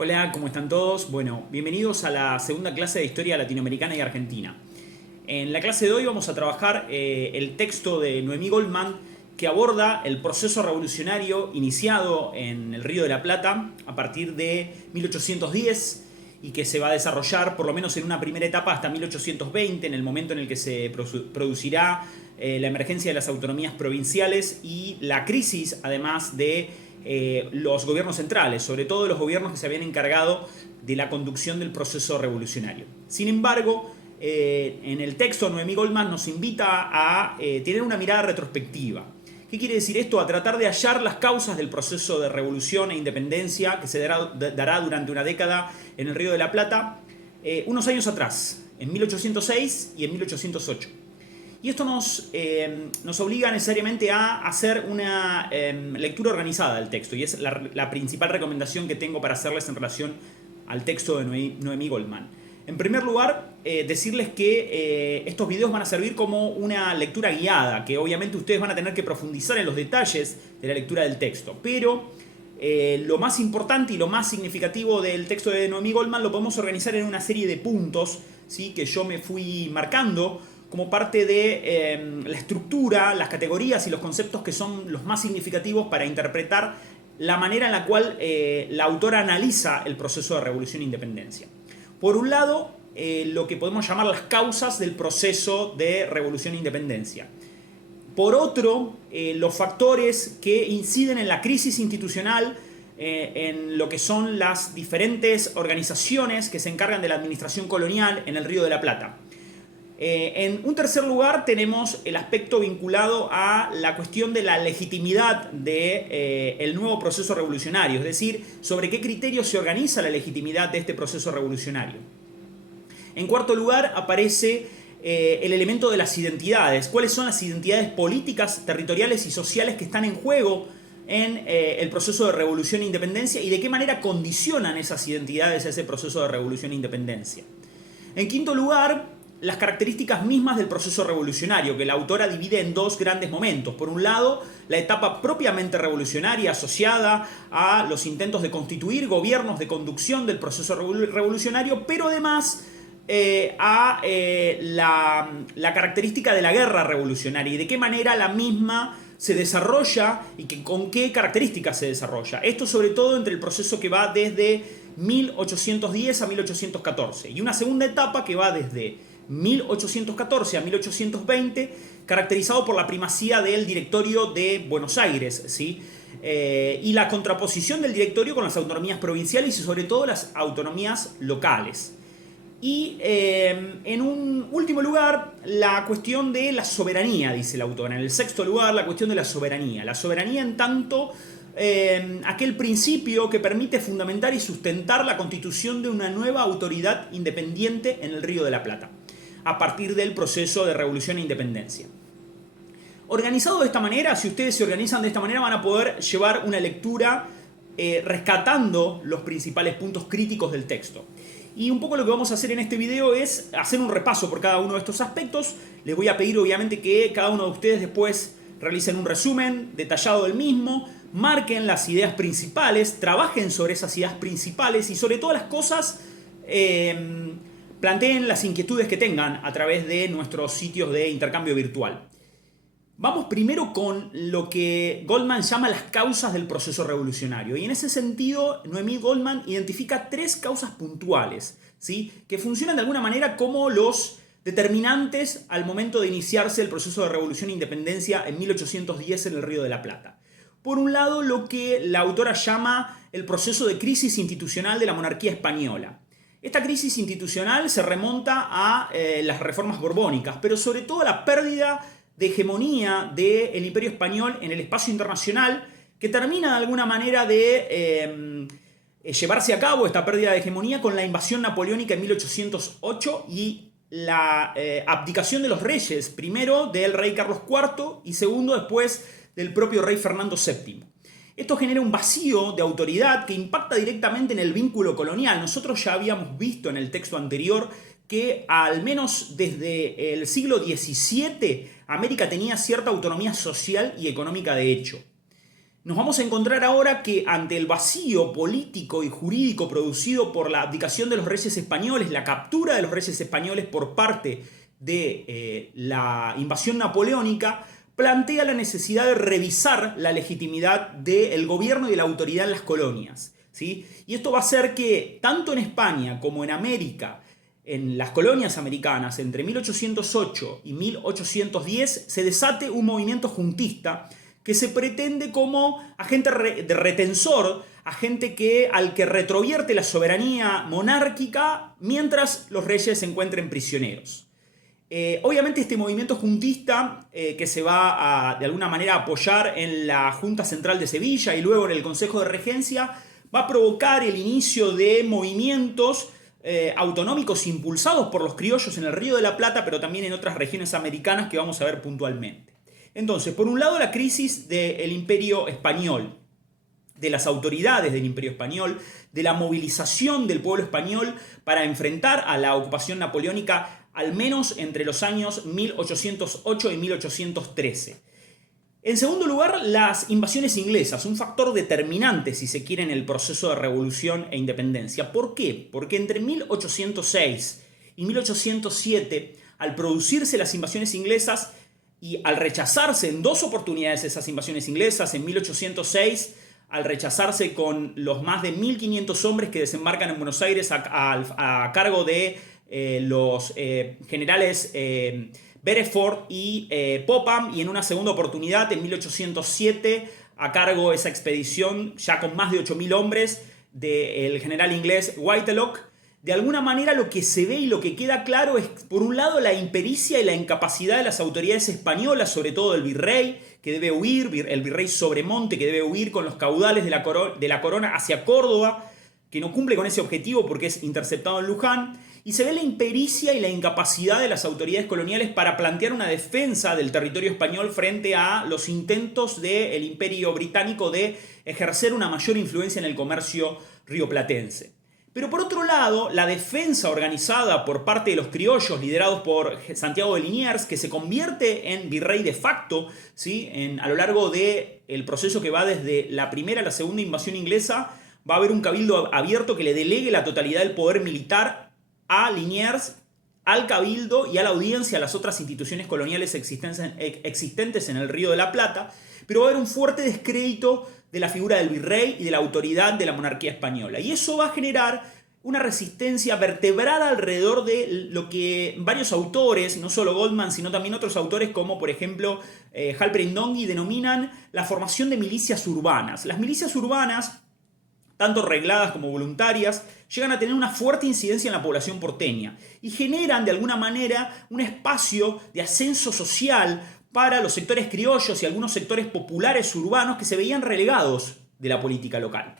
Hola, ¿cómo están todos? Bueno, bienvenidos a la segunda clase de Historia Latinoamericana y Argentina. En la clase de hoy vamos a trabajar el texto de Noemí Goldman que aborda el proceso revolucionario iniciado en el Río de la Plata a partir de 1810 y que se va a desarrollar por lo menos en una primera etapa hasta 1820, en el momento en el que se producirá la emergencia de las autonomías provinciales y la crisis además de los gobiernos centrales, sobre todo los gobiernos que se habían encargado de la conducción del proceso revolucionario. Sin embargo, en el texto Noemí Goldman nos invita a tener una mirada retrospectiva. ¿Qué quiere decir esto? A tratar de hallar las causas del proceso de revolución e independencia que se dará durante una década en el Río de la Plata, unos años atrás, en 1806 y en 1808. Y esto nos obliga necesariamente a hacer una lectura organizada del texto, y es la principal recomendación que tengo para hacerles en relación al texto de Noemí Goldman. En primer lugar, decirles que estos videos van a servir como una lectura guiada, que obviamente ustedes van a tener que profundizar en los detalles de la lectura del texto, pero lo más importante y lo más significativo del texto de Noemí Goldman lo podemos organizar en una serie de puntos, ¿sí?, que yo me fui marcando como parte de la estructura, las categorías y los conceptos que son los más significativos para interpretar la manera en la cual la autora analiza el proceso de revolución e independencia. Por un lado, lo que podemos llamar las causas del proceso de revolución e independencia. Por otro, los factores que inciden en la crisis institucional, en lo que son las diferentes organizaciones que se encargan de la administración colonial en el Río de la Plata. En un tercer lugar tenemos el aspecto vinculado a la cuestión de la legitimidad del nuevo proceso revolucionario, es decir, sobre qué criterios se organiza la legitimidad de este proceso revolucionario. En cuarto lugar aparece el elemento de las identidades. ¿Cuáles son las identidades políticas, territoriales y sociales que están en juego en el proceso de revolución e independencia y de qué manera condicionan esas identidades a ese proceso de revolución e independencia? En quinto lugar, las características mismas del proceso revolucionario, que la autora divide en dos grandes momentos. Por un lado, la etapa propiamente revolucionaria asociada a los intentos de constituir gobiernos de conducción del proceso revolucionario, pero además a la característica de la guerra revolucionaria y de qué manera la misma se desarrolla y con qué características se desarrolla. Esto sobre todo entre el proceso que va desde 1810 a 1814 y una segunda etapa que va desde 1814 a 1820, caracterizado por la primacía del directorio de Buenos Aires, ¿sí? Y la contraposición del directorio con las autonomías provinciales y sobre todo las autonomías locales. Y en un último lugar, la cuestión de la soberanía, dice la autora. En el sexto lugar, la cuestión de la soberanía. La soberanía en tanto aquel principio que permite fundamentar y sustentar la constitución de una nueva autoridad independiente en el Río de la Plata, a partir del proceso de revolución e independencia. Organizado de esta manera, si ustedes se organizan de esta manera, van a poder llevar una lectura rescatando los principales puntos críticos del texto. Y un poco lo que vamos a hacer en este video es hacer un repaso por cada uno de estos aspectos. Les voy a pedir obviamente que cada uno de ustedes después realicen un resumen detallado del mismo, marquen las ideas principales, trabajen sobre esas ideas principales y sobre todas las cosas planteen las inquietudes que tengan a través de nuestros sitios de intercambio virtual. Vamos primero con lo que Goldman llama las causas del proceso revolucionario. Y en ese sentido, Noemí Goldman identifica tres causas puntuales, ¿sí?, que funcionan de alguna manera como los determinantes al momento de iniciarse el proceso de revolución e independencia en 1810 en el Río de la Plata. Por un lado, lo que la autora llama el proceso de crisis institucional de la monarquía española. Esta crisis institucional se remonta a las reformas borbónicas, pero sobre todo a la pérdida de hegemonía del Imperio Español en el espacio internacional, que termina de alguna manera de llevarse a cabo esta pérdida de hegemonía con la invasión napoleónica en 1808 y la abdicación de los reyes, primero del rey Carlos IV y segundo después del propio rey Fernando VII. Esto genera un vacío de autoridad que impacta directamente en el vínculo colonial. Nosotros ya habíamos visto en el texto anterior que al menos desde el siglo XVII América tenía cierta autonomía social y económica de hecho. nos vamos a encontrar ahora que ante el vacío político y jurídico producido por la abdicación de los reyes españoles, la captura de los reyes españoles por parte de la invasión napoleónica, plantea la necesidad de revisar la legitimidad del gobierno y de la autoridad en las colonias, ¿sí? Y esto va a hacer que tanto en España como en América, en las colonias americanas, entre 1808 y 1810, se desate un movimiento juntista que se pretende como agente de retensor, agente al que retrovierte la soberanía monárquica mientras los reyes se encuentren prisioneros. Obviamente este movimiento juntista que se va a de alguna manera apoyar en la Junta Central de Sevilla y luego en el Consejo de Regencia va a provocar el inicio de movimientos autonómicos impulsados por los criollos en el Río de la Plata, pero también en otras regiones americanas que vamos a ver puntualmente. Entonces, por un lado, la crisis del Imperio Español, de las autoridades del Imperio Español, de la movilización del pueblo español para enfrentar a la ocupación napoleónica, al menos entre los años 1808 y 1813. En segundo lugar, las invasiones inglesas, un factor determinante, si se quiere, en el proceso de revolución e independencia. ¿Por qué? Porque entre 1806 y 1807, al producirse las invasiones inglesas, y al rechazarse en dos oportunidades esas invasiones inglesas, en 1806, al rechazarse con los más de 1.500 hombres que desembarcan en Buenos Aires a cargo de los generales Beresford y Popham, y en una segunda oportunidad, en 1807, a cargo de esa expedición, ya con más de 8.000 hombres, del general inglés Whitelocke. De alguna manera lo que se ve y lo que queda claro es, por un lado, la impericia y la incapacidad de las autoridades españolas, sobre todo el virrey, que debe huir, el virrey Sobremonte, que debe huir con los caudales de la corona hacia Córdoba, que no cumple con ese objetivo porque es interceptado en Luján, y se ve la impericia y la incapacidad de las autoridades coloniales para plantear una defensa del territorio español frente a los intentos del Imperio Británico de ejercer una mayor influencia en el comercio rioplatense. Pero por otro lado, la defensa organizada por parte de los criollos, liderados por Santiago de Liniers, que se convierte en virrey de facto, ¿sí? A lo largo del proceso que va desde la primera a la segunda invasión inglesa, va a haber un cabildo abierto que le delegue la totalidad del poder militar a Liniers, al cabildo y a la audiencia, a las otras instituciones coloniales existentes en el Río de la Plata, pero va a haber un fuerte descrédito de la figura del virrey y de la autoridad de la monarquía española. Y eso va a generar una resistencia vertebrada alrededor de lo que varios autores, no solo Goldman, sino también otros autores como por ejemplo Halperin Donghi, denominan la formación de milicias urbanas. Las milicias urbanas, tanto regladas como voluntarias, llegan a tener una fuerte incidencia en la población porteña y generan de alguna manera un espacio de ascenso social para los sectores criollos y algunos sectores populares urbanos que se veían relegados de la política local.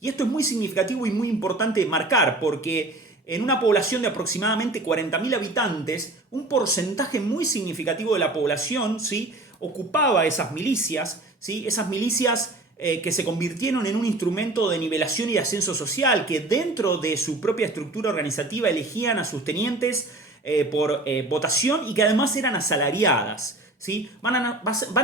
Y esto es muy significativo y muy importante marcar porque en una población de aproximadamente 40.000 habitantes, un porcentaje muy significativo de la población, ¿sí?, ocupaba esas milicias, ¿sí?, esas milicias que se convirtieron en un instrumento de nivelación y de ascenso social, que dentro de su propia estructura organizativa elegían a sus tenientes por votación y que además eran asalariadas, ¿sí? Van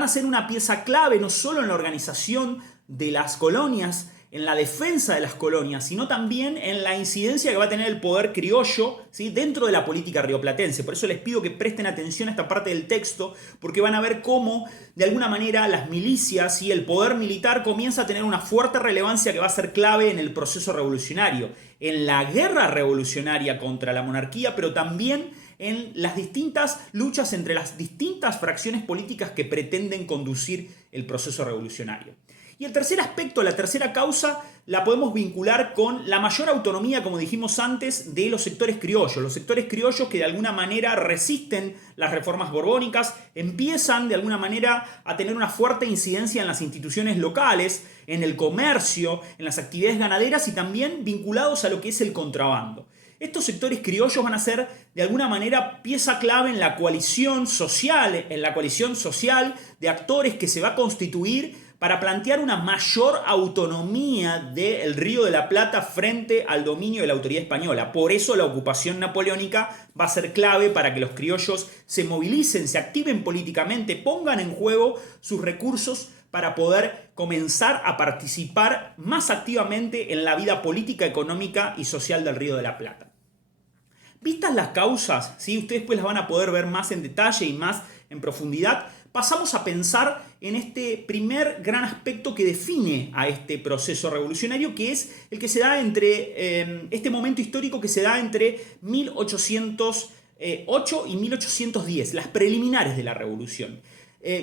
a ser una pieza clave no solo en la organización de las colonias, en la defensa de las colonias, sino también en la incidencia que va a tener el poder criollo, ¿sí?, dentro de la política rioplatense. Por eso les pido que presten atención a esta parte del texto, porque van a ver cómo, de alguna manera, las milicias y el poder militar comienza a tener una fuerte relevancia que va a ser clave en el proceso revolucionario, en la guerra revolucionaria contra la monarquía, pero también en las distintas luchas entre las distintas fracciones políticas que pretenden conducir el proceso revolucionario. Y el tercer aspecto, la tercera causa, la podemos vincular con la mayor autonomía, como dijimos antes, de los sectores criollos. Los sectores criollos que de alguna manera resisten las reformas borbónicas, empiezan de alguna manera a tener una fuerte incidencia en las instituciones locales, en el comercio, en las actividades ganaderas y también vinculados a lo que es el contrabando. Estos sectores criollos van a ser de alguna manera pieza clave en la coalición social de actores que se va a constituir para plantear una mayor autonomía del Río de la Plata frente al dominio de la autoridad española. Por eso la ocupación napoleónica va a ser clave para que los criollos se movilicen, se activen políticamente, pongan en juego sus recursos para poder comenzar a participar más activamente en la vida política, económica y social del Río de la Plata. Vistas las causas, ¿sí? Ustedes después las van a poder ver más en detalle y más en profundidad. Pasamos a pensar en este primer gran aspecto que define a este proceso revolucionario, que es el que se da entre este momento histórico que se da entre 1808 y 1810, las preliminares de la revolución.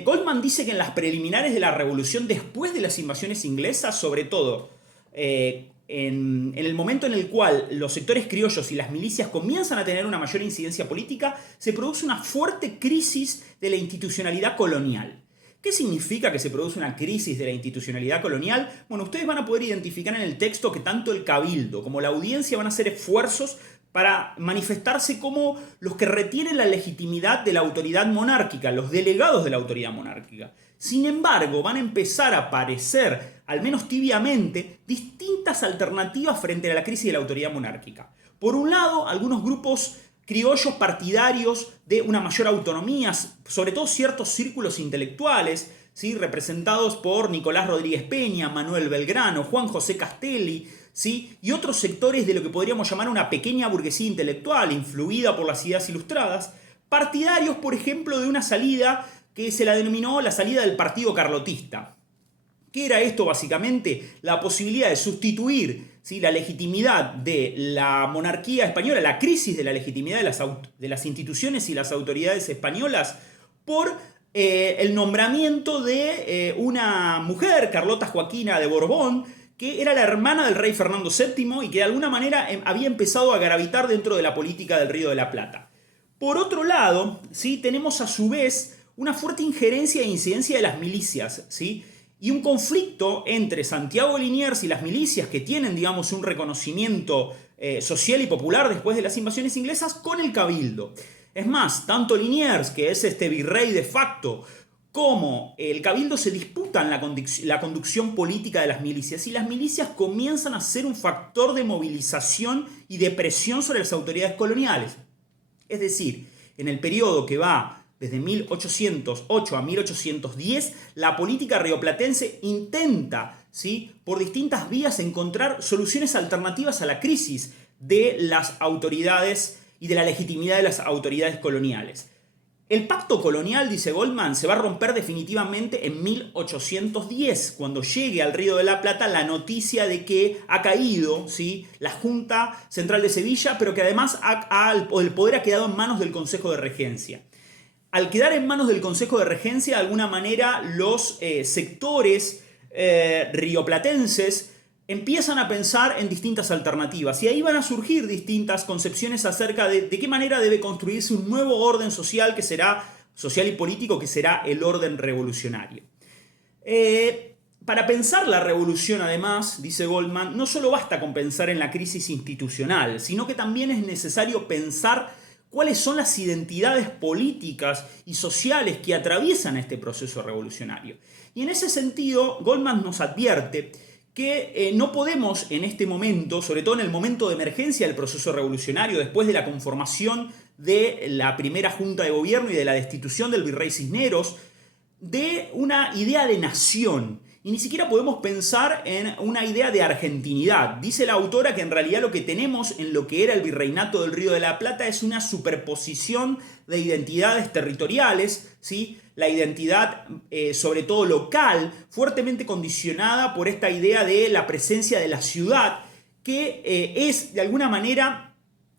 Goldman dice que en las preliminares de la revolución, después de las invasiones inglesas, sobre todo en el momento en el cual los sectores criollos y las milicias comienzan a tener una mayor incidencia política, se produce una fuerte crisis de la institucionalidad colonial. ¿Qué significa que se produce una crisis de la institucionalidad colonial? Bueno, ustedes van a poder identificar en el texto que tanto el cabildo como la audiencia van a hacer esfuerzos para manifestarse como los que retienen la legitimidad de la autoridad monárquica, los delegados de la autoridad monárquica. Sin embargo, van a empezar a aparecer, al menos tibiamente, distintas alternativas frente a la crisis de la autoridad monárquica. Por un lado, algunos grupos criollos partidarios de una mayor autonomía, sobre todo ciertos círculos intelectuales, ¿sí? Representados por Nicolás Rodríguez Peña, Manuel Belgrano, Juan José Castelli, ¿sí? Y otros sectores de lo que podríamos llamar una pequeña burguesía intelectual, influida por las ideas ilustradas, partidarios, por ejemplo, de una salida que se la denominó la salida del Partido Carlotista. ¿Qué era esto básicamente? La posibilidad de sustituir, ¿sí?, la legitimidad de la monarquía española, la crisis de la legitimidad de las instituciones y las autoridades españolas, por el nombramiento de una mujer, Carlota Joaquina de Borbón, que era la hermana del rey Fernando VII y que de alguna manera había empezado a gravitar dentro de la política del Río de la Plata. Por otro lado, ¿sí?, tenemos a su vez una fuerte injerencia e incidencia de las milicias, ¿sí?, y un conflicto entre Santiago de Liniers y las milicias que tienen, digamos, un reconocimiento social y popular después de las invasiones inglesas con el cabildo. Es más, tanto Liniers, que es este virrey de facto, como el cabildo se disputan la conducción política de las milicias, y las milicias comienzan a ser un factor de movilización y de presión sobre las autoridades coloniales. Es decir, en el periodo que va desde 1808 a 1810, la política rioplatense intenta, ¿sí?, por distintas vías encontrar soluciones alternativas a la crisis de las autoridades y de la legitimidad de las autoridades coloniales. El pacto colonial, dice Goldman, se va a romper definitivamente en 1810, cuando llegue al Río de la Plata la noticia de que ha caído, ¿sí?, la Junta Central de Sevilla, pero que además el poder ha quedado en manos del Consejo de Regencia. Al quedar en manos del Consejo de Regencia, de alguna manera los sectores rioplatenses empiezan a pensar en distintas alternativas, y ahí van a surgir distintas concepciones acerca de qué manera debe construirse un nuevo orden social, que será social y político, que será el orden revolucionario. Para pensar la revolución, además, dice Goldman, no solo basta con pensar en la crisis institucional, sino que también es necesario pensar cuáles son las identidades políticas y sociales que atraviesan este proceso revolucionario. Y en ese sentido, Goldman nos advierte que no podemos en este momento, sobre todo en el momento de emergencia del proceso revolucionario, después de la conformación de la primera Junta de Gobierno y de la destitución del virrey Cisneros, de una idea de nación. Y ni siquiera podemos pensar en una idea de argentinidad. Dice la autora que en realidad lo que tenemos en lo que era el virreinato del Río de la Plata es una superposición de identidades territoriales, ¿sí? La identidad, sobre todo local, fuertemente condicionada por esta idea de la presencia de la ciudad, que es de alguna manera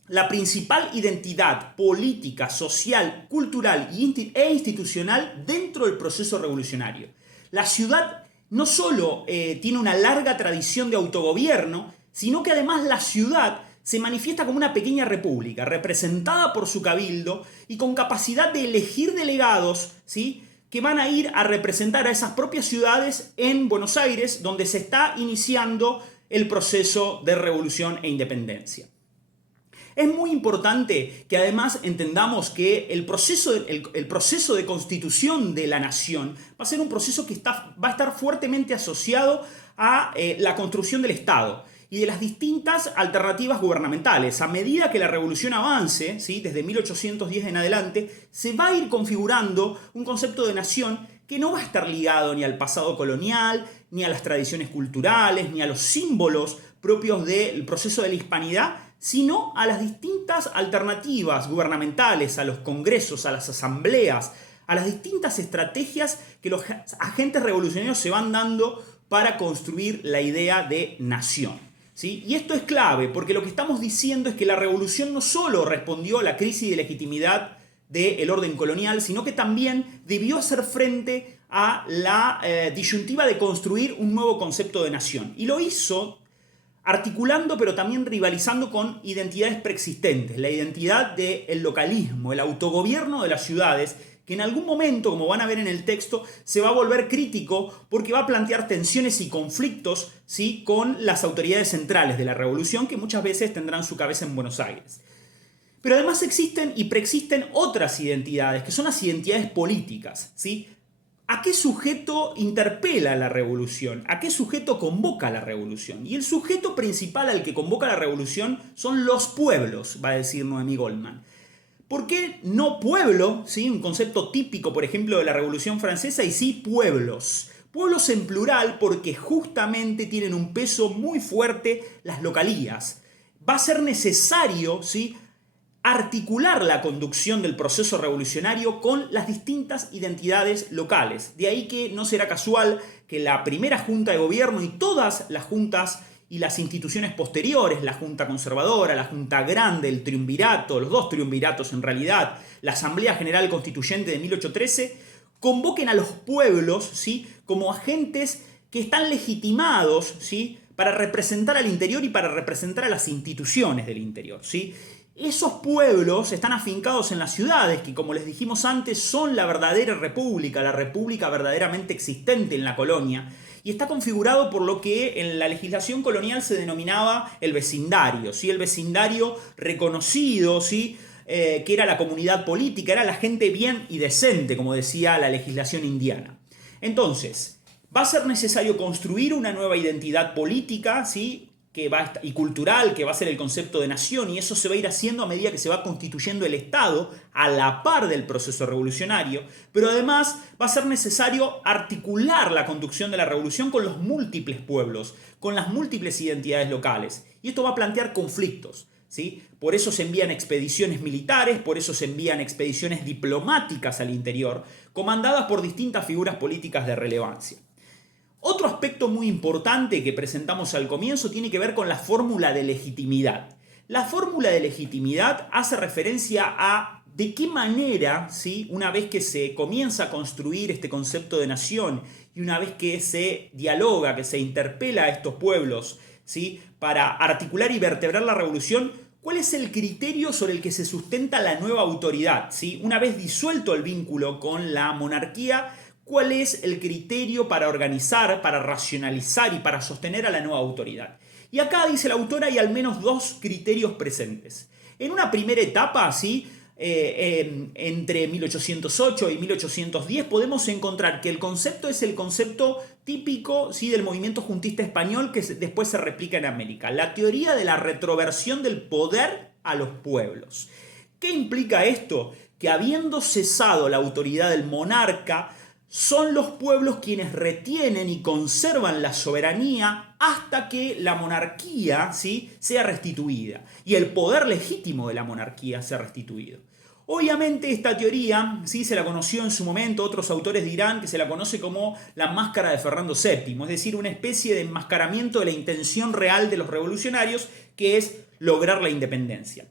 la principal identidad política, social, cultural e institucional dentro del proceso revolucionario. La ciudad no solo tiene una larga tradición de autogobierno, sino que además la ciudad se manifiesta como una pequeña república, representada por su cabildo y con capacidad de elegir delegados, ¿sí?, que van a ir a representar a esas propias ciudades en Buenos Aires, donde se está iniciando el proceso de revolución e independencia. Es muy importante que además entendamos que el proceso de constitución de la nación va a ser un proceso que va a estar fuertemente asociado a la construcción del Estado y de las distintas alternativas gubernamentales. A medida que la revolución avance, ¿sí?, desde 1810 en adelante, se va a ir configurando un concepto de nación que que no va a estar ligado ni al pasado colonial, ni a las tradiciones culturales, ni a los símbolos propios del proceso de la hispanidad, sino a las distintas alternativas gubernamentales, a los congresos, a las asambleas, a las distintas estrategias que los agentes revolucionarios se van dando para construir la idea de nación, ¿sí? Y esto es clave, porque lo que estamos diciendo es que la revolución no solo respondió a la crisis de legitimidad del orden colonial, sino que también debió hacer frente a la disyuntiva de construir un nuevo concepto de nación. Y lo hizo articulando, pero también rivalizando con identidades preexistentes, la identidad del localismo, el autogobierno de las ciudades, que en algún momento, como van a ver en el texto, se va a volver crítico porque va a plantear tensiones y conflictos, ¿sí?, con las autoridades centrales de la revolución, que muchas veces tendrán su cabeza en Buenos Aires. Pero además existen y preexisten otras identidades, que son las identidades políticas, ¿sí? ¿A qué sujeto interpela la revolución? ¿A qué sujeto convoca la revolución? Y el sujeto principal al que convoca la revolución son los pueblos, va a decir Noemí Goldman. ¿Por qué no pueblo? ¿Sí? Un concepto típico, por ejemplo, de la Revolución Francesa, y sí pueblos. Pueblos en plural porque justamente tienen un peso muy fuerte las localías. Va a ser necesario, ¿sí?, articular la conducción del proceso revolucionario con las distintas identidades locales. De ahí que no será casual que la primera junta de gobierno y todas las juntas y las instituciones posteriores, la Junta Conservadora, la Junta Grande, el Triunvirato, los dos triunviratos en realidad, la Asamblea General Constituyente de 1813, convoquen a los pueblos, ¿sí?, como agentes que están legitimados, ¿sí?, para representar al interior y para representar a las instituciones del interior, ¿sí? Esos pueblos están afincados en las ciudades, que como les dijimos antes son la verdadera república, la república verdaderamente existente en la colonia, y está configurado por lo que en la legislación colonial se denominaba el vecindario, ¿sí? El vecindario reconocido, ¿sí?, que era la comunidad política, era la gente bien y decente, como decía la legislación indiana. Entonces, va a ser necesario construir una nueva identidad política, ¿sí?, y cultural, que va a ser el concepto de nación, y eso se va a ir haciendo a medida que se va constituyendo el Estado a la par del proceso revolucionario, pero además va a ser necesario articular la conducción de la revolución con los múltiples pueblos, con las múltiples identidades locales, y esto va a plantear conflictos, ¿sí? Por eso se envían expediciones militares, por eso se envían expediciones diplomáticas al interior, comandadas por distintas figuras políticas de relevancia. Otro aspecto muy importante que presentamos al comienzo tiene que ver con la fórmula de legitimidad. La fórmula de legitimidad hace referencia a de qué manera, ¿sí?, una vez que se comienza a construir este concepto de nación y una vez que se dialoga, que se interpela a estos pueblos, ¿sí?, para articular y vertebrar la revolución, ¿cuál es el criterio sobre el que se sustenta la nueva autoridad? ¿Sí? Una vez disuelto el vínculo con la monarquía, ¿cuál es el criterio para organizar, para racionalizar y para sostener a la nueva autoridad? Y acá, dice la autora, hay al menos dos criterios presentes. En una primera etapa, ¿sí?, entre 1808 y 1810, podemos encontrar que el concepto es el concepto típico, ¿sí?, del movimiento juntista español que después se replica en América. La teoría de la retroversión del poder a los pueblos. ¿Qué implica esto? Que habiendo cesado la autoridad del monarca, son los pueblos quienes retienen y conservan la soberanía hasta que la monarquía, ¿sí?, sea restituida y el poder legítimo de la monarquía sea restituido. Obviamente esta teoría, ¿sí?, se la conoció en su momento, otros autores dirán que se la conoce como la máscara de Fernando VII, es decir, una especie de enmascaramiento de la intención real de los revolucionarios, que es lograr la independencia.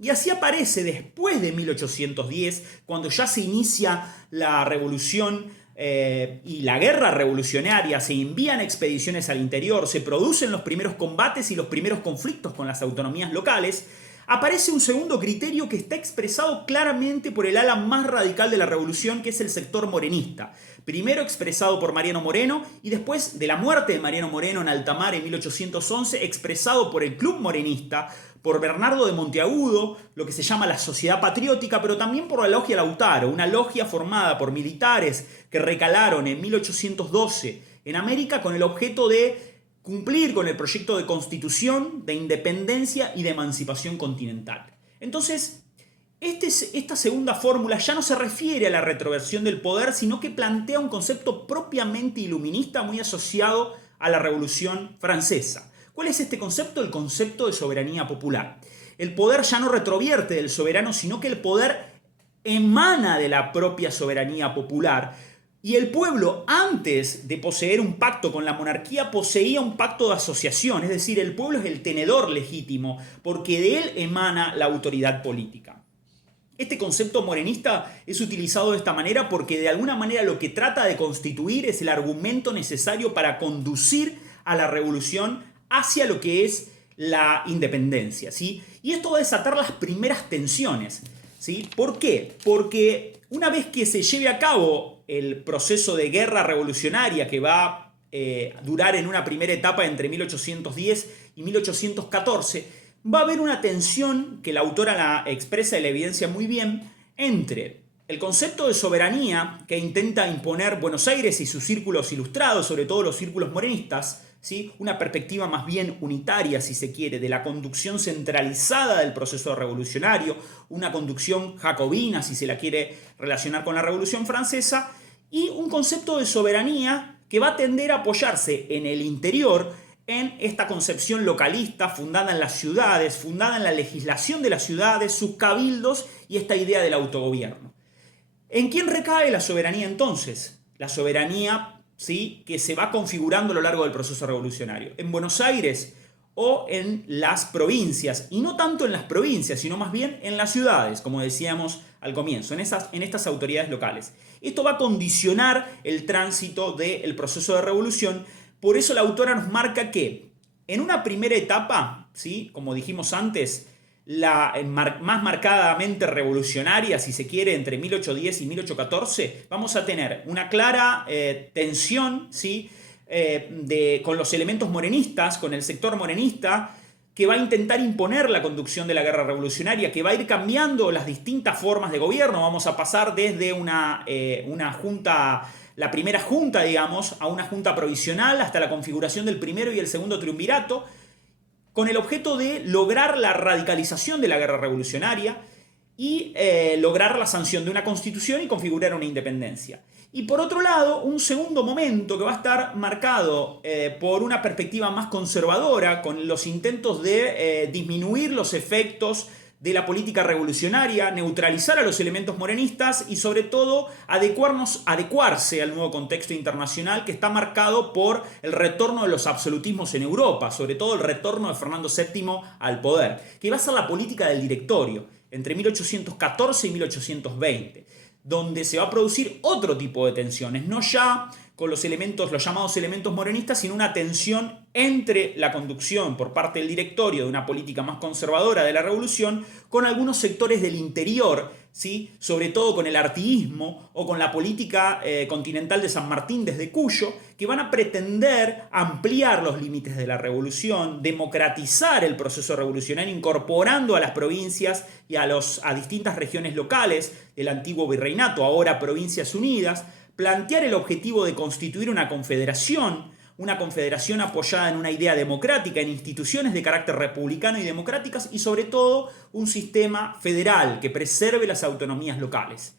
Y así aparece después de 1810, cuando ya se inicia la revolución y la guerra revolucionaria, se envían expediciones al interior, se producen los primeros combates y los primeros conflictos con las autonomías locales, aparece un segundo criterio que está expresado claramente por el ala más radical de la revolución, que es el sector morenista. Primero expresado por Mariano Moreno y después de la muerte de Mariano Moreno en alta mar en 1811, expresado por el Club Morenista, por Bernardo de Monteagudo, lo que se llama la Sociedad Patriótica, pero también por la Logia Lautaro, una logia formada por militares que recalaron en 1812 en América con el objeto de cumplir con el proyecto de constitución, de independencia y de emancipación continental. Entonces, Esta segunda fórmula ya no se refiere a la retroversión del poder, sino que plantea un concepto propiamente iluminista muy asociado a la Revolución Francesa. ¿Cuál es este concepto? El concepto de soberanía popular. El poder ya no retrovierte del soberano, sino que el poder emana de la propia soberanía popular. Y el pueblo, antes de poseer un pacto con la monarquía, poseía un pacto de asociación, es decir, el pueblo es el tenedor legítimo, porque de él emana la autoridad política. Este concepto morenista es utilizado de esta manera porque de alguna manera lo que trata de constituir es el argumento necesario para conducir a la revolución hacia lo que es la independencia, ¿sí? Y esto va a desatar las primeras tensiones, ¿sí? ¿Por qué? Porque una vez que se lleve a cabo el proceso de guerra revolucionaria que va a durar en una primera etapa entre 1810 y 1814, va a haber una tensión que la autora la expresa y la evidencia muy bien entre el concepto de soberanía que intenta imponer Buenos Aires y sus círculos ilustrados, sobre todo los círculos morenistas, ¿sí? Una perspectiva más bien unitaria, si se quiere, de la conducción centralizada del proceso revolucionario, una conducción jacobina, si se la quiere relacionar con la Revolución Francesa, y un concepto de soberanía que va a tender a apoyarse en el interior, en esta concepción localista fundada en las ciudades, fundada en la legislación de las ciudades, sus cabildos y esta idea del autogobierno. ¿En quién recae la soberanía entonces? La soberanía, ¿sí?, que se va configurando a lo largo del proceso revolucionario. ¿En Buenos Aires o en las provincias? Y no tanto en las provincias, sino más bien en las ciudades, como decíamos al comienzo, en estas autoridades locales. Esto va a condicionar el tránsito del proceso de revolución. Por eso la autora nos marca que en una primera etapa, ¿sí?, como dijimos antes, más marcadamente revolucionaria, si se quiere, entre 1810 y 1814, vamos a tener una clara tensión, ¿sí?, con los elementos morenistas, con el sector morenista, que va a intentar imponer la conducción de la guerra revolucionaria, que va a ir cambiando las distintas formas de gobierno. Vamos a pasar desde una junta, la primera junta, digamos, a una junta provisional, hasta la configuración del primero y el segundo triunvirato, con el objeto de lograr la radicalización de la guerra revolucionaria y lograr la sanción de una constitución y configurar una independencia. Y por otro lado, un segundo momento que va a estar marcado por una perspectiva más conservadora, con los intentos de disminuir los efectos de la política revolucionaria, neutralizar a los elementos morenistas y sobre todo adecuarse al nuevo contexto internacional que está marcado por el retorno de los absolutismos en Europa, sobre todo el retorno de Fernando VII al poder, que va a ser la política del directorio entre 1814 y 1820, donde se va a producir otro tipo de tensiones, no ya con los llamados elementos morenistas, sino una tensión entre la conducción por parte del directorio de una política más conservadora de la revolución con algunos sectores del interior, ¿sí?, sobre todo con el artiguismo o con la política continental de San Martín desde Cuyo, que van a pretender ampliar los límites de la revolución, democratizar el proceso revolucionario, incorporando a las provincias y a distintas regiones locales del antiguo virreinato, ahora Provincias Unidas, plantear el objetivo de constituir una confederación apoyada en una idea democrática, en instituciones de carácter republicano y democráticas, y sobre todo un sistema federal que preserve las autonomías locales.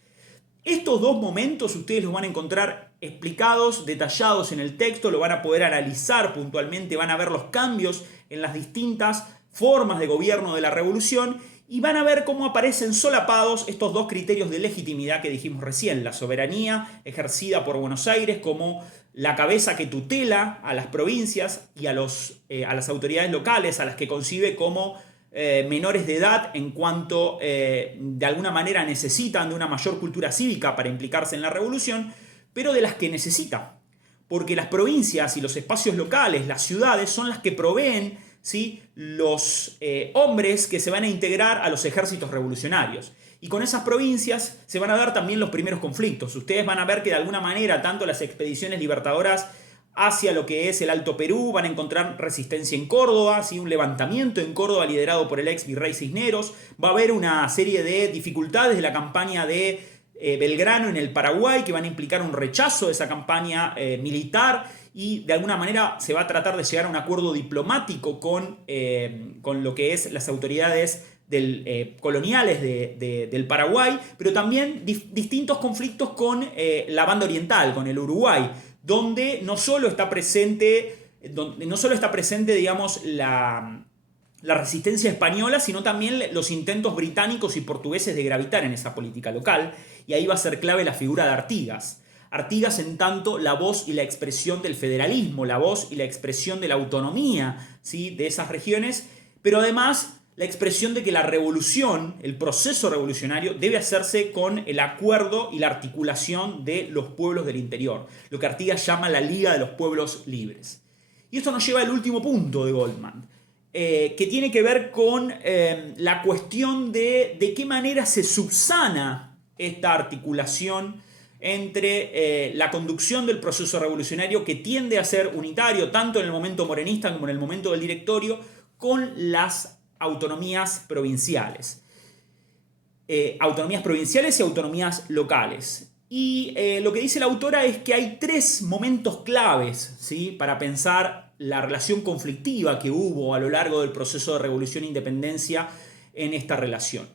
Estos dos momentos ustedes los van a encontrar explicados, detallados en el texto, lo van a poder analizar puntualmente, van a ver los cambios en las distintas formas de gobierno de la revolución y van a ver cómo aparecen solapados estos dos criterios de legitimidad que dijimos recién: la soberanía ejercida por Buenos Aires como la cabeza que tutela a las provincias y a las autoridades locales, a las que concibe como menores de edad en cuanto de alguna manera necesitan de una mayor cultura cívica para implicarse en la revolución, pero de las que necesita, porque las provincias y los espacios locales, las ciudades, son las que proveen, ¿sí?, los hombres que se van a integrar a los ejércitos revolucionarios. Y con esas provincias se van a dar también los primeros conflictos. Ustedes van a ver que de alguna manera tanto las expediciones libertadoras hacia lo que es el Alto Perú van a encontrar resistencia en Córdoba, ¿sí?, un levantamiento en Córdoba liderado por el ex virrey Cisneros. Va a haber una serie de dificultades de la campaña de Belgrano en el Paraguay que van a implicar un rechazo de esa campaña militar y de alguna manera se va a tratar de llegar a un acuerdo diplomático con lo que es las autoridades coloniales del Paraguay, pero también distintos conflictos con la banda oriental, con el Uruguay, donde no solo está presente, digamos, la resistencia española, sino también los intentos británicos y portugueses de gravitar en esa política local, y ahí va a ser clave la figura de Artigas. Artigas, en tanto, la voz y la expresión del federalismo, la voz y la expresión de la autonomía, ¿sí?, de esas regiones, pero además la expresión de que la revolución, el proceso revolucionario, debe hacerse con el acuerdo y la articulación de los pueblos del interior, lo que Artigas llama la Liga de los Pueblos Libres. Y esto nos lleva al último punto de Goldman, que tiene que ver con la cuestión de qué manera se subsana esta articulación entre la conducción del proceso revolucionario, que tiende a ser unitario tanto en el momento morenista como en el momento del directorio, con las autonomías provinciales. Autonomías provinciales y autonomías locales. Y lo que dice la autora es que hay tres momentos claves, ¿sí?, para pensar la relación conflictiva que hubo a lo largo del proceso de revolución e independencia en esta relación.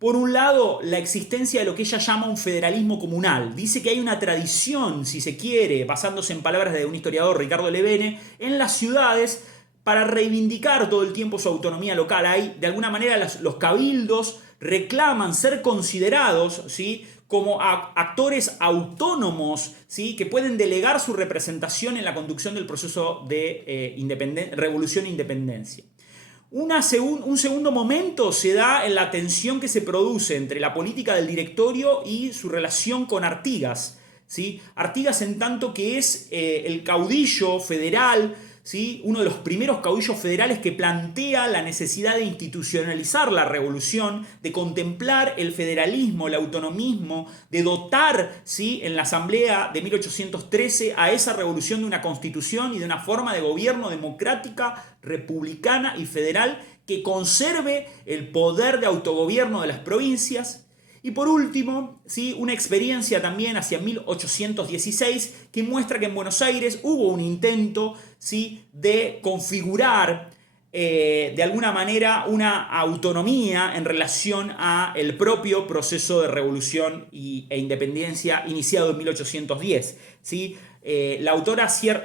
Por un lado, la existencia de lo que ella llama un federalismo comunal. Dice que hay una tradición, si se quiere, basándose en palabras de un historiador, Ricardo Levene, en las ciudades para reivindicar todo el tiempo su autonomía local. Hay, de alguna manera, los cabildos reclaman ser considerados, ¿sí?, como actores autónomos, ¿sí?, que pueden delegar su representación en la conducción del proceso de revolución e independencia. Un segundo momento se da en la tensión que se produce entre la política del directorio y su relación con Artigas, ¿sí? Artigas, en tanto que es el caudillo federal, ¿sí?, uno de los primeros caudillos federales que plantea la necesidad de institucionalizar la revolución, de contemplar el federalismo, el autonomismo, de dotar, ¿sí?, en la Asamblea de 1813 a esa revolución de una constitución y de una forma de gobierno democrática, republicana y federal que conserve el poder de autogobierno de las provincias. Y por último, ¿sí?, una experiencia también hacia 1816 que muestra que en Buenos Aires hubo un intento, ¿sí?, de configurar de alguna manera una autonomía en relación a el propio proceso de revolución e independencia iniciado en 1810. ¿Sí? La autora cita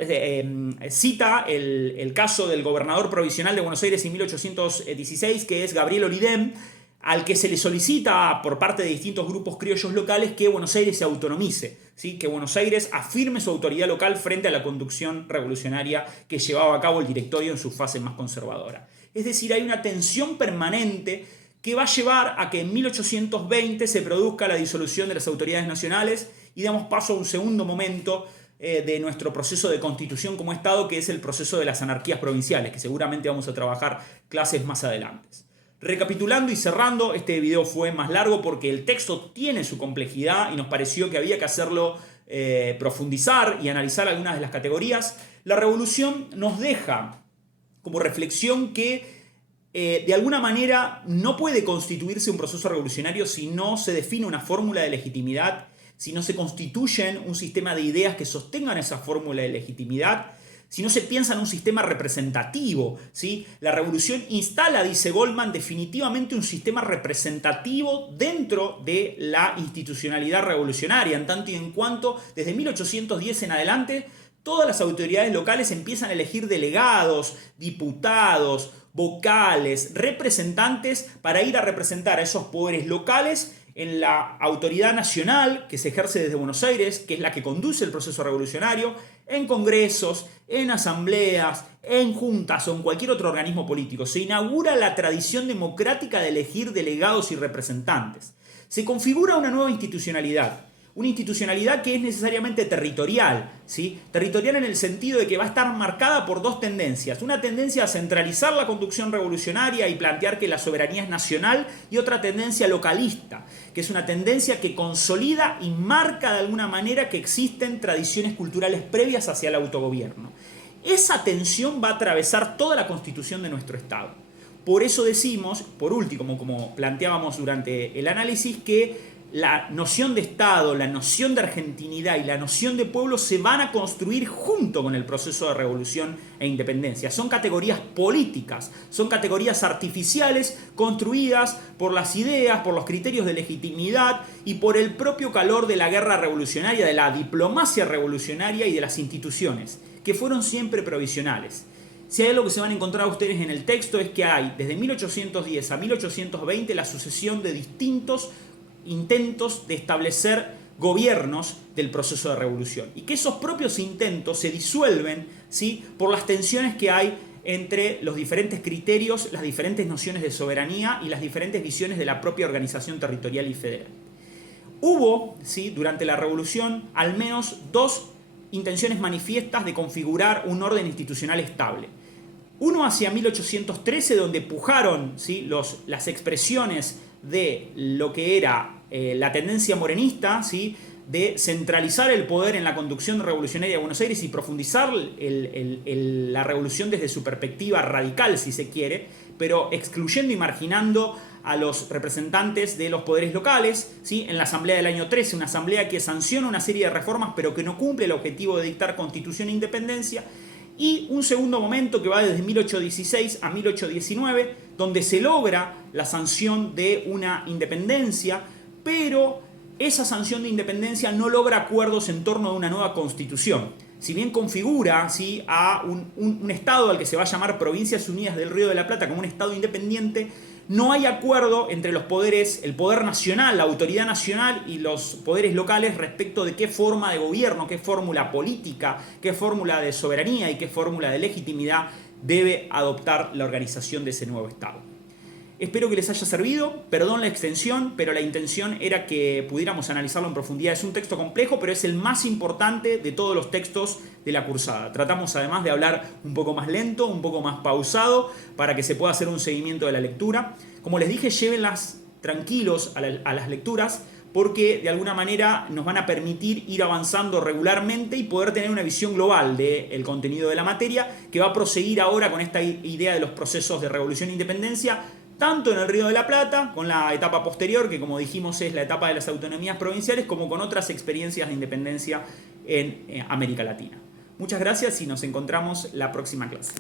el caso del gobernador provisional de Buenos Aires en 1816, que es Gabriel Olidem, al que se le solicita por parte de distintos grupos criollos locales que Buenos Aires se autonomice, ¿sí?, que Buenos Aires afirme su autoridad local frente a la conducción revolucionaria que llevaba a cabo el directorio en su fase más conservadora. Es decir, hay una tensión permanente que va a llevar a que en 1820 se produzca la disolución de las autoridades nacionales y damos paso a un segundo momento de nuestro proceso de constitución como Estado, que es el proceso de las anarquías provinciales, que seguramente vamos a trabajar clases más adelante. Recapitulando y cerrando, este video fue más largo porque el texto tiene su complejidad y nos pareció que había que hacerlo profundizar y analizar algunas de las categorías. La revolución nos deja como reflexión que de alguna manera no puede constituirse un proceso revolucionario si no se define una fórmula de legitimidad, si no se constituyen un sistema de ideas que sostengan esa fórmula de legitimidad, si no se piensa en un sistema representativo, ¿sí? La revolución instala, dice Goldman, definitivamente un sistema representativo dentro de la institucionalidad revolucionaria, en tanto y en cuanto desde 1810 en adelante todas las autoridades locales empiezan a elegir delegados, diputados, vocales, representantes para ir a representar a esos poderes locales en la autoridad nacional que se ejerce desde Buenos Aires, que es la que conduce el proceso revolucionario, en congresos, en asambleas, en juntas o en cualquier otro organismo político. Se inaugura la tradición democrática de elegir delegados y representantes. Se configura una nueva institucionalidad. Una institucionalidad que es necesariamente territorial, ¿sí? Territorial en el sentido de que va a estar marcada por dos tendencias. Una tendencia a centralizar la conducción revolucionaria y plantear que la soberanía es nacional, y otra tendencia localista, que es una tendencia que consolida y marca de alguna manera que existen tradiciones culturales previas hacia el autogobierno. Esa tensión va a atravesar toda la constitución de nuestro Estado. Por eso decimos, por último, como planteábamos durante el análisis, que la noción de Estado, la noción de argentinidad y la noción de pueblo se van a construir junto con el proceso de revolución e independencia. Son categorías políticas, son categorías artificiales construidas por las ideas, por los criterios de legitimidad y por el propio calor de la guerra revolucionaria, de la diplomacia revolucionaria y de las instituciones, que fueron siempre provisionales. Si hay algo que se van a encontrar ustedes en el texto es que hay desde 1810 a 1820 la sucesión de distintos intentos de establecer gobiernos del proceso de revolución y que esos propios intentos se disuelven, ¿sí?, por las tensiones que hay entre los diferentes criterios, las diferentes nociones de soberanía y las diferentes visiones de la propia organización territorial y federal. Hubo, ¿sí?, durante la revolución al menos dos intenciones manifiestas de configurar un orden institucional estable. Uno hacia 1813, donde pujaron, ¿sí?, las expresiones de lo que era la tendencia morenista, ¿sí?, de centralizar el poder en la conducción revolucionaria de Buenos Aires y profundizar la revolución desde su perspectiva radical, si se quiere, pero excluyendo y marginando a los representantes de los poderes locales, ¿sí?, en la asamblea del año 13, una asamblea que sanciona una serie de reformas pero que no cumple el objetivo de dictar constitución e independencia. Y un segundo momento que va desde 1816 a 1819, donde se logra la sanción de una independencia, pero esa sanción de independencia no logra acuerdos en torno a una nueva constitución. Si bien configura, ¿sí?, a un Estado al que se va a llamar Provincias Unidas del Río de la Plata como un Estado independiente, no hay acuerdo entre los poderes, el poder nacional, la autoridad nacional y los poderes locales respecto de qué forma de gobierno, qué fórmula política, qué fórmula de soberanía y qué fórmula de legitimidad debe adoptar la organización de ese nuevo Estado. Espero que les haya servido, perdón la extensión, pero la intención era que pudiéramos analizarlo en profundidad. Es un texto complejo, pero es el más importante de todos los textos de la cursada. Tratamos además de hablar un poco más lento, un poco más pausado, para que se pueda hacer un seguimiento de la lectura. Como les dije, llévenlas tranquilos a las lecturas, porque de alguna manera nos van a permitir ir avanzando regularmente y poder tener una visión global del contenido de la materia, que va a proseguir ahora con esta idea de los procesos de revolución e independencia, tanto en el Río de la Plata, con la etapa posterior, que como dijimos es la etapa de las autonomías provinciales, como con otras experiencias de independencia en América Latina. Muchas gracias y nos encontramos la próxima clase.